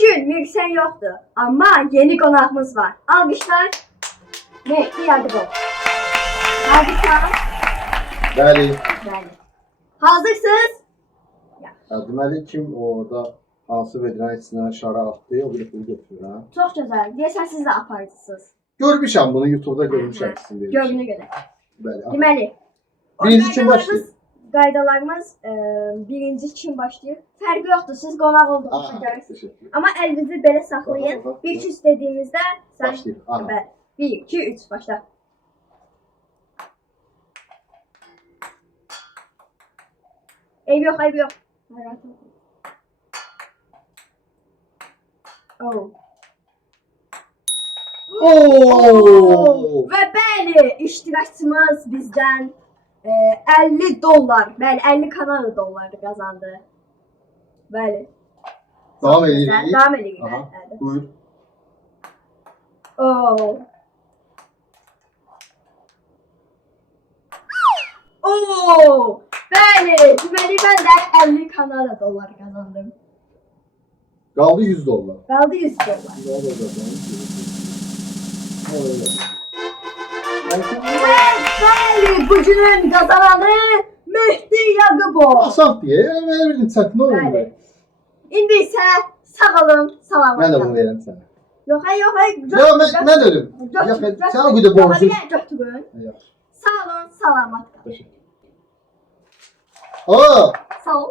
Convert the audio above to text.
Bugün Mirsen yoktu ama yeni qonağımız var. Alqışlar Mehdi Yaqubov. Hazırsan? Bəli. Bəli. Hazırsınız? Deməli kim orada hansı vedran içindən şara atdı, o bir pulu götürür ha. Çox gözəl. Deyəsən siz də aparıcısınız. Görmüşəm bunu YouTube'da görmüşəm sizin vermişəm. Gördüyünə görə. Bəli. Deməli, Birinci kim başlayır? Qaydalarımız birinci kim başlayır? Fərqi yoxdur, siz qonaq olduğunuzda görürsünüz. Teşekkür. Amma əlinizi belə saxlayın. Aha. 1 2 3 dediyimizdə sən Başlayır. Aha. bəli. 1 2 3 başla. Eyb yox, eyb yox. Narahat olma. Oh. Oo! Və bəli, iştirakçımız bizdən 50 dollar, bəli 50 Kanada dolları qazandı. Bəli. Devam edirik. Devam edirik. Aha. Bəli. Buyur. Oo. Oo. Bəli, deməli mən də 50 Kanada dolları qazandım. Qaldı 100 dollar. Qaldı 100 dollar. Bəli, bugünün qazananı Mehdi Yaqubov. Asant diye verebilirim çətin olur. Bəli. İndi isə sağ olun, salamat Mən də qalın. bunu verəm sənə. Yox, yox, Yox, mən ölüm. Yox, sən o qədər borcun. Götürün. Yox. Sağ olun, salamat qalın. Aa! Sağ ol.